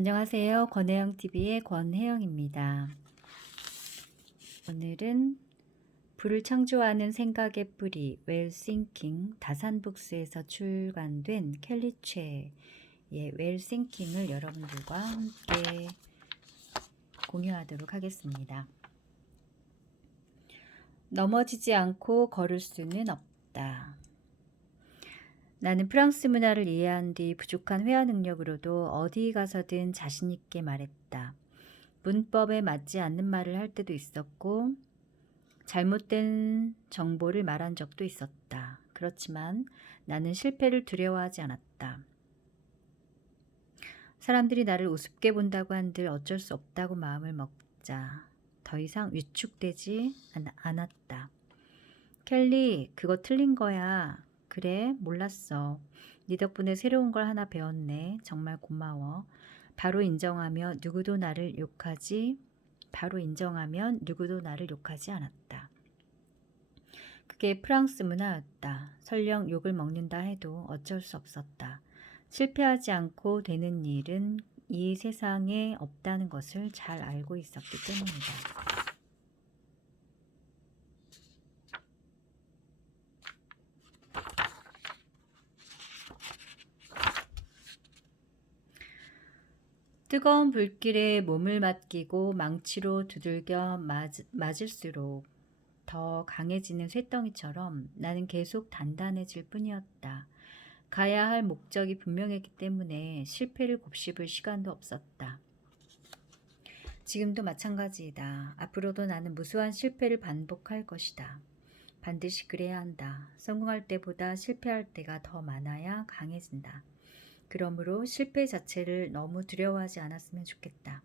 안녕하세요. 권혜영TV의 권혜영입니다. 오늘은 불을 창조하는 생각의 뿌리 웰 싱킹 다산북스에서 출간된 켈리 최의 웰 싱킹을 여러분들과 함께 공유하도록 하겠습니다. 넘어지지 않고 걸을 수는 없다. 나는 프랑스 문화를 이해한 뒤 부족한 회화 능력으로도 어디 가서든 자신 있게 말했다. 문법에 맞지 않는 말을 할 때도 있었고 잘못된 정보를 말한 적도 있었다. 그렇지만 나는 실패를 두려워하지 않았다. 사람들이 나를 우습게 본다고 한들 어쩔 수 없다고 마음을 먹자. 더 이상 위축되지 않았다. 켈리, 그거 틀린 거야. 그래, 몰랐어. 네 덕분에 새로운 걸 하나 배웠네. 정말 고마워. 바로 인정하면 누구도 나를 욕하지 않았다. 그게 프랑스 문화였다. 설령 욕을 먹는다 해도 어쩔 수 없었다. 실패하지 않고 되는 일은 이 세상에 없다는 것을 잘 알고 있었기 때문이다. 뜨거운 불길에 몸을 맡기고 망치로 두들겨 맞을수록 더 강해지는 쇳덩이처럼 나는 계속 단단해질 뿐이었다. 가야 할 목적이 분명했기 때문에 실패를 곱씹을 시간도 없었다. 지금도 마찬가지이다. 앞으로도 나는 무수한 실패를 반복할 것이다. 반드시 그래야 한다. 성공할 때보다 실패할 때가 더 많아야 강해진다. 그러므로 실패 자체를 너무 두려워하지 않았으면 좋겠다.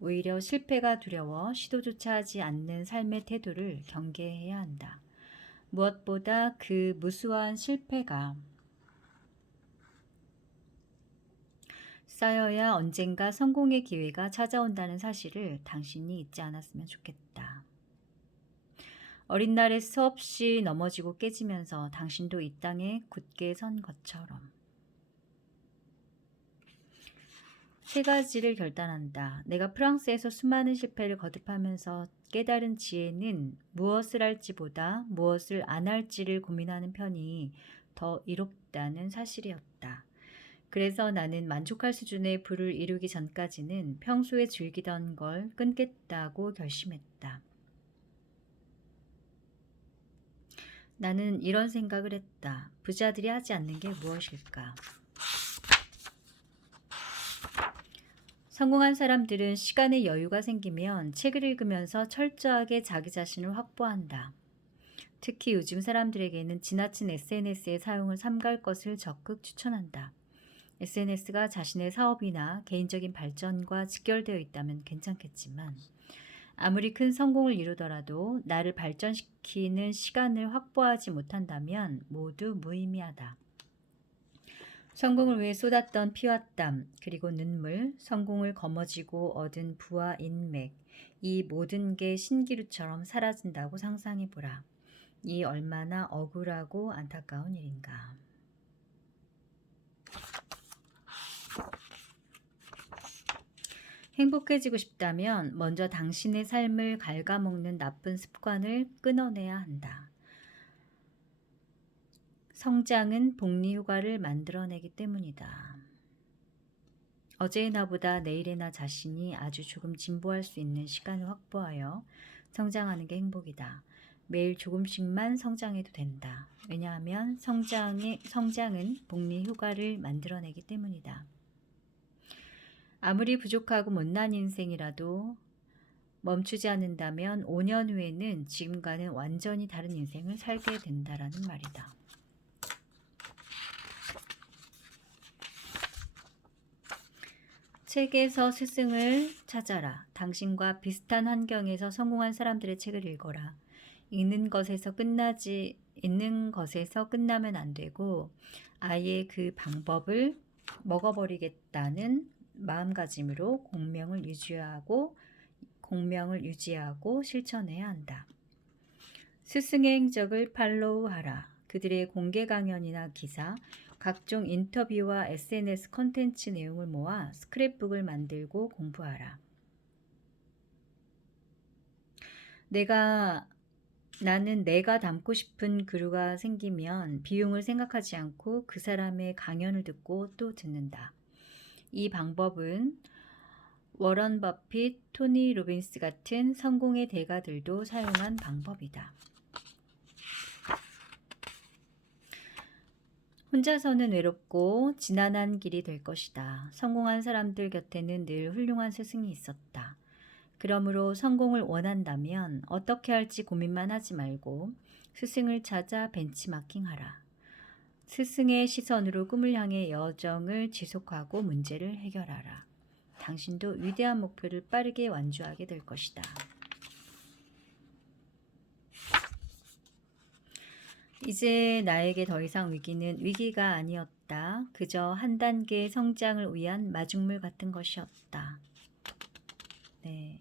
오히려 실패가 두려워 시도조차 하지 않는 삶의 태도를 경계해야 한다. 무엇보다 그 무수한 실패가 쌓여야 언젠가 성공의 기회가 찾아온다는 사실을 당신이 잊지 않았으면 좋겠다. 어린 날에 수없이 넘어지고 깨지면서 당신도 이 땅에 굳게 선 것처럼. 세 가지를 결단한다. 내가 프랑스에서 수많은 실패를 거듭하면서 깨달은 지혜는 무엇을 할지보다 무엇을 안 할지를 고민하는 편이 더 이롭다는 사실이었다. 그래서 나는 만족할 수준의 부를 이루기 전까지는 평소에 즐기던 걸 끊겠다고 결심했다. 나는 이런 생각을 했다. 부자들이 하지 않는 게 무엇일까? 성공한 사람들은 시간의 여유가 생기면 책을 읽으면서 철저하게 자기 자신을 확보한다. 특히 요즘 사람들에게는 지나친 SNS의 사용을 삼갈 것을 적극 추천한다. SNS가 자신의 사업이나 개인적인 발전과 직결되어 있다면 괜찮겠지만 아무리 큰 성공을 이루더라도 나를 발전시키는 시간을 확보하지 못한다면 모두 무의미하다. 성공을 위해 쏟았던 피와 땀, 그리고 눈물, 성공을 거머쥐고 얻은 부와 인맥, 이 모든 게 신기루처럼 사라진다고 상상해보라. 이 얼마나 억울하고 안타까운 일인가. 행복해지고 싶다면 먼저 당신의 삶을 갉아먹는 나쁜 습관을 끊어내야 한다. 성장은 복리후과를 만들어내기 때문이다. 어제의 나보다 내일의 나 자신이 아주 조금 진보할 수 있는 시간을 확보하여 성장하는 게 행복이다. 매일 조금씩만 성장해도 된다. 왜냐하면 성장은 복리후과를 만들어내기 때문이다. 아무리 부족하고 못난 인생이라도 멈추지 않는다면 5년 후에는 지금과는 완전히 다른 인생을 살게 된다라는 말이다. 책에서 스승을 찾아라. 당신과 비슷한 환경에서 성공한 사람들의 책을 읽어라. 읽는 것에서 끝나면 안 되고 아예 그 방법을 먹어버리겠다는 마음가짐으로 공명을 유지하고 실천해야 한다. 스승의 행적을 팔로우하라. 그들의 공개 강연이나 기사 각종 인터뷰와 SNS 콘텐츠 내용을 모아 스크랩북을 만들고 공부하라. 나는 내가 닮고 싶은 그루가 생기면 비용을 생각하지 않고 그 사람의 강연을 듣고 또 듣는다. 이 방법은 워런 버핏, 토니 로빈스 같은 성공의 대가들도 사용한 방법이다. 혼자서는 외롭고 지난한 길이 될 것이다. 성공한 사람들 곁에는 늘 훌륭한 스승이 있었다. 그러므로 성공을 원한다면 어떻게 할지 고민만 하지 말고 스승을 찾아 벤치마킹하라. 스승의 시선으로 꿈을 향해 여정을 지속하고 문제를 해결하라. 당신도 위대한 목표를 빠르게 완주하게 될 것이다. 이제 나에게 더 이상 위기는 위기가 아니었다. 그저 한 단계 성장을 위한 마중물 같은 것이었다. 네.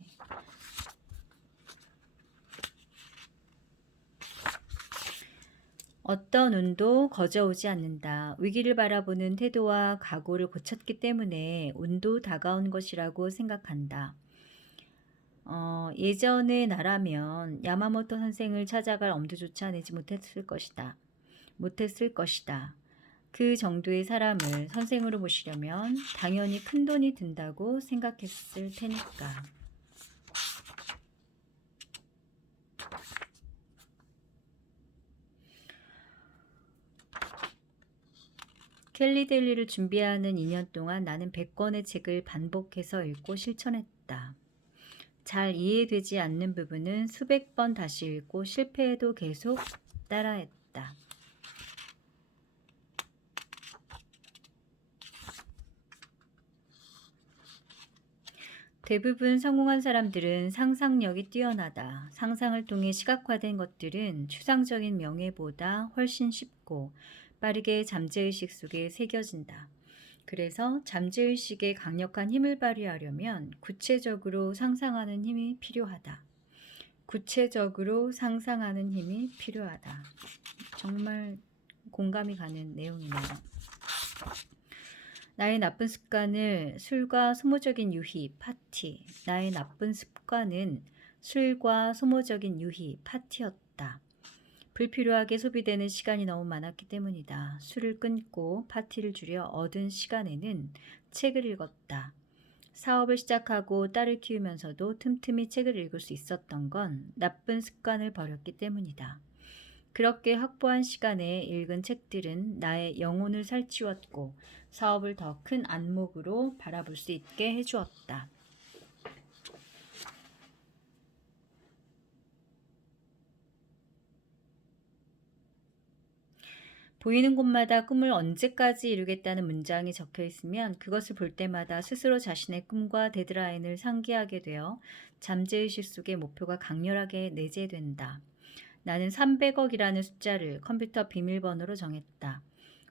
어떤 운도 거저오지 않는다. 위기를 바라보는 태도와 각오를 고쳤기 때문에 운도 다가온 것이라고 생각한다. 예전의 나라면 야마모토 선생을 찾아갈 엄두조차 내지 못했을 것이다. 그 정도의 사람을 선생으로 모시려면 당연히 큰 돈이 든다고 생각했을 테니까. 켈리 데일리를 준비하는 2년 동안 나는 100권의 책을 반복해서 읽고 실천했다. 잘 이해되지 않는 부분은 수백 번 다시 읽고 실패해도 계속 따라했다. 대부분 성공한 사람들은 상상력이 뛰어나다. 상상을 통해 시각화된 것들은 추상적인 명예보다 훨씬 쉽고 빠르게 잠재의식 속에 새겨진다. 그래서 잠재의식에 강력한 힘을 발휘하려면 구체적으로 상상하는 힘이 필요하다. 정말 공감이 가는 내용이네요. 나의 나쁜 습관은 술과 소모적인 유희, 파티. 파티였다. 불필요하게 소비되는 시간이 너무 많았기 때문이다. 술을 끊고 파티를 줄여 얻은 시간에는 책을 읽었다. 사업을 시작하고 딸을 키우면서도 틈틈이 책을 읽을 수 있었던 건 나쁜 습관을 버렸기 때문이다. 그렇게 확보한 시간에 읽은 책들은 나의 영혼을 살찌웠고 사업을 더 큰 안목으로 바라볼 수 있게 해주었다. 보이는 곳마다 꿈을 언제까지 이루겠다는 문장이 적혀 있으면 그것을 볼 때마다 스스로 자신의 꿈과 데드라인을 상기하게 되어 잠재의식 속의 목표가 강렬하게 내재된다. 나는 300억이라는 숫자를 컴퓨터 비밀번호로 정했다.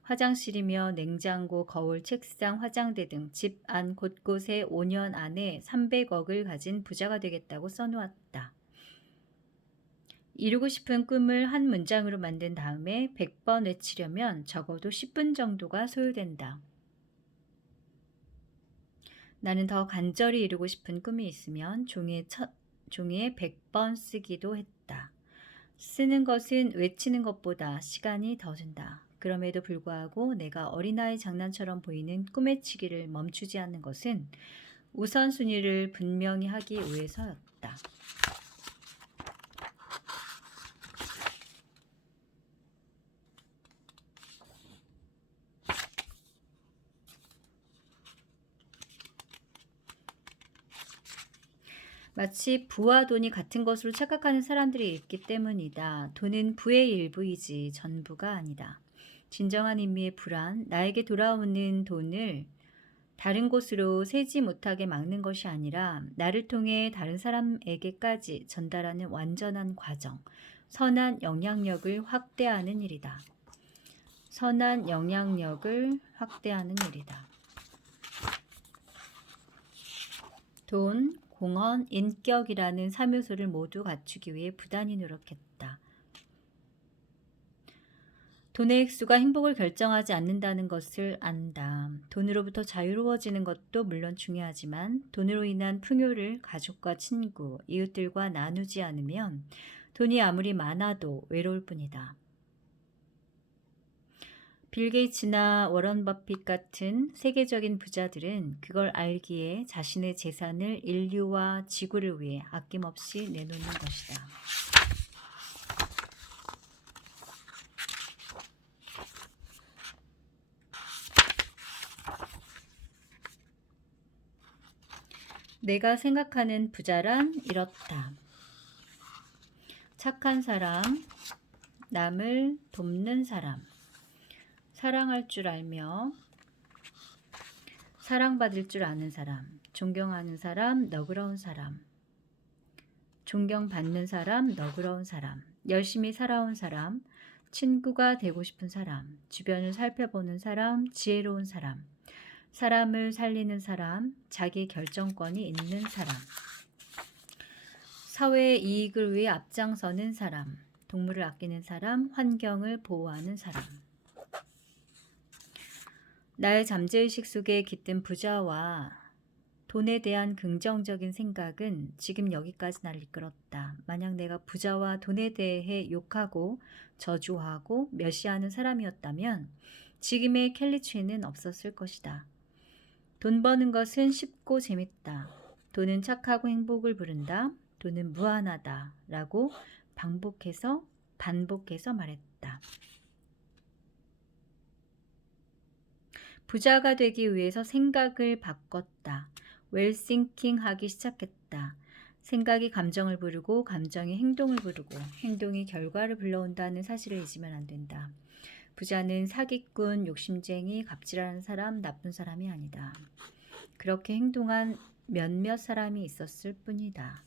화장실이며 냉장고, 거울, 책상, 화장대 등 집 안 곳곳에 5년 안에 300억을 가진 부자가 되겠다고 써놓았다. 이루고 싶은 꿈을 한 문장으로 만든 다음에 100번 외치려면 적어도 10분 정도가 소요된다. 나는 더 간절히 이루고 싶은 꿈이 있으면 종이에 100번 쓰기도 했다. 쓰는 것은 외치는 것보다 시간이 더 든다. 그럼에도 불구하고 내가 어린아이 장난처럼 보이는 꿈에치기를 멈추지 않는 것은 우선순위를 분명히 하기 위해서였다. 마치 부와 돈이 같은 것으로 착각하는 사람들이 있기 때문이다. 돈은 부의 일부이지 전부가 아니다. 진정한 의미의 부란, 나에게 돌아오는 돈을 다른 곳으로 새지 못하게 막는 것이 아니라 나를 통해 다른 사람에게까지 전달하는 완전한 과정, 선한 영향력을 확대하는 일이다. 돈, 공헌, 인격이라는 3요소를 모두 갖추기 위해 부단히 노력했다. 돈의 액수가 행복을 결정하지 않는다는 것을 안다. 돈으로부터 자유로워지는 것도 물론 중요하지만 돈으로 인한 풍요를 가족과 친구, 이웃들과 나누지 않으면 돈이 아무리 많아도 외로울 뿐이다. 빌 게이츠나 워런 버핏 같은 세계적인 부자들은 그걸 알기에 자신의 재산을 인류와 지구를 위해 아낌없이 내놓는 것이다. 내가 생각하는 부자란 이렇다. 착한 사람, 남을 돕는 사람, 사랑할 줄 알며 사랑받을 줄 아는 사람, 존경하는 사람, 너그러운 사람, 존경받는 사람, 너그러운 사람, 열심히 살아온 사람, 친구가 되고 싶은 사람, 주변을 살펴보는 사람, 지혜로운 사람, 사람을 살리는 사람, 자기 결정권이 있는 사람, 사회의 이익을 위해 앞장서는 사람, 동물을 아끼는 사람, 환경을 보호하는 사람. 나의 잠재의식 속에 깃든 부자와 돈에 대한 긍정적인 생각은 지금 여기까지 날 이끌었다. 만약 내가 부자와 돈에 대해 욕하고 저주하고 멸시하는 사람이었다면 지금의 켈리츠에는 없었을 것이다. 돈 버는 것은 쉽고 재밌다. 돈은 착하고 행복을 부른다. 돈은 무한하다. 라고 반복해서 말했다. 부자가 되기 위해서 생각을 바꿨다. 웰싱킹 하기 시작했다. 생각이 감정을 부르고 감정이 행동을 부르고 행동이 결과를 불러온다는 사실을 잊으면 안 된다. 부자는 사기꾼, 욕심쟁이, 갑질하는 사람, 나쁜 사람이 아니다. 그렇게 행동한 몇몇 사람이 있었을 뿐이다.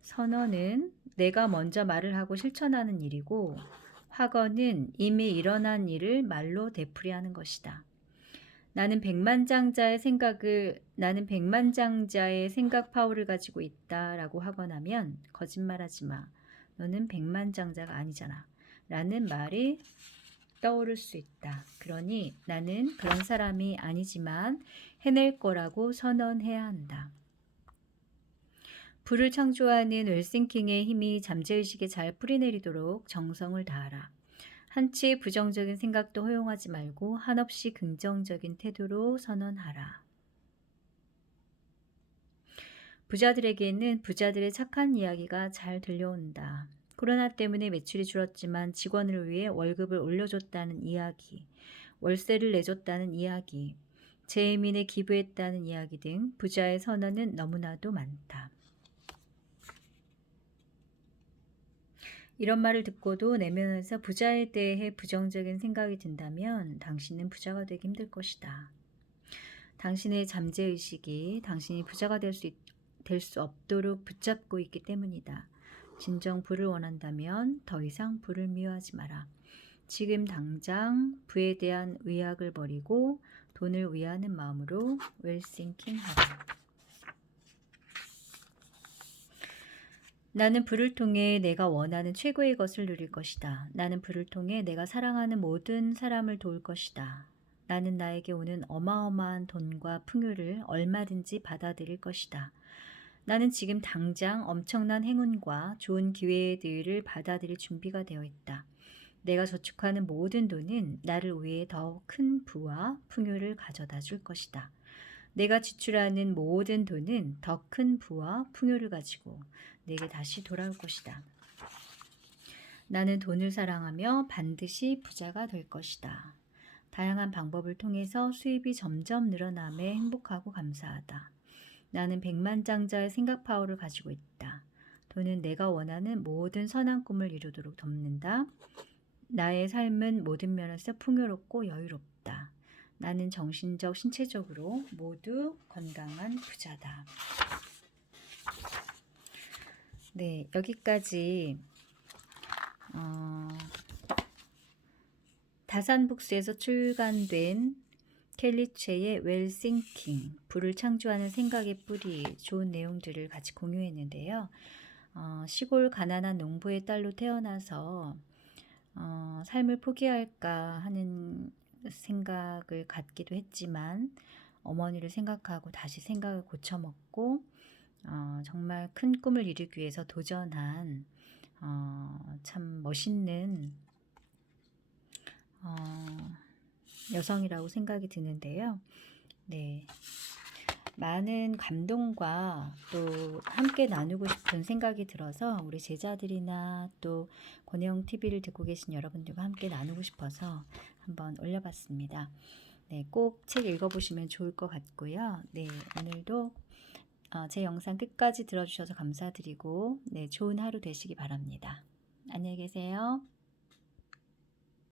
선언은 내가 먼저 말을 하고 실천하는 일이고 확언은 이미 일어난 일을 말로 되풀이하는 것이다. 나는 백만장자의 생각 파워를 가지고 있다라고 하거나면 거짓말하지 마. 너는 백만장자가 아니잖아. 라는 말이 떠오를 수 있다. 그러니 나는 그런 사람이 아니지만 해낼 거라고 선언해야 한다. 불을 창조하는 웰싱킹의 힘이 잠재의식에 잘 뿌리내리도록 정성을 다하라. 한치의 부정적인 생각도 허용하지 말고 한없이 긍정적인 태도로 선언하라. 부자들에게는 부자들의 착한 이야기가 잘 들려온다. 코로나 때문에 매출이 줄었지만 직원을 위해 월급을 올려줬다는 이야기, 월세를 내줬다는 이야기, 재민에 기부했다는 이야기 등 부자의 선언은 너무나도 많다. 이런 말을 듣고도 내면에서 부자에 대해 부정적인 생각이 든다면 당신은 부자가 되기 힘들 것이다. 당신의 잠재의식이 당신이 부자가 될 수 없도록 붙잡고 있기 때문이다. 진정 부를 원한다면 더 이상 부를 미워하지 마라. 지금 당장 부에 대한 의학을 버리고 돈을 위하는 마음으로 웰싱킹 하라. 나는 부를 통해 내가 원하는 최고의 것을 누릴 것이다. 나는 부를 통해 내가 사랑하는 모든 사람을 도울 것이다. 나는 나에게 오는 어마어마한 돈과 풍요를 얼마든지 받아들일 것이다. 나는 지금 당장 엄청난 행운과 좋은 기회들을 받아들일 준비가 되어 있다. 내가 저축하는 모든 돈은 나를 위해 더 큰 부와 풍요를 가져다 줄 것이다. 내가 지출하는 모든 돈은 더 큰 부와 풍요를 가지고 내게 다시 돌아올 것이다. 나는 돈을 사랑하며 반드시 부자가 될 것이다. 다양한 방법을 통해서 수입이 점점 늘어남에 행복하고 감사하다. 나는 백만장자의 생각 파워를 가지고 있다. 돈은 내가 원하는 모든 선한 꿈을 이루도록 돕는다. 나의 삶은 모든 면에서 풍요롭고 여유롭다. 나는 정신적, 신체적으로 모두 건강한 부자다. 네, 여기까지 다산북스에서 출간된 켈리체의 웰싱킹, 부를 창조하는 생각의 뿌리, 좋은 내용들을 같이 공유했는데요. 시골 가난한 농부의 딸로 태어나서 삶을 포기할까 하는 생각을 갖기도 했지만 어머니를 생각하고 다시 생각을 고쳐먹고 정말 큰 꿈을 이루기 위해서 도전한 참 멋있는 여성이라고 생각이 드는데요. 네. 많은 감동과 또 함께 나누고 싶은 생각이 들어서 우리 제자들이나 또 권혜영 TV를 듣고 계신 여러분들과 함께 나누고 싶어서 한번 올려봤습니다. 네, 꼭 책 읽어보시면 좋을 것 같고요. 네, 오늘도 제 영상 끝까지 들어주셔서 감사드리고 네, 좋은 하루 되시기 바랍니다. 안녕히 계세요.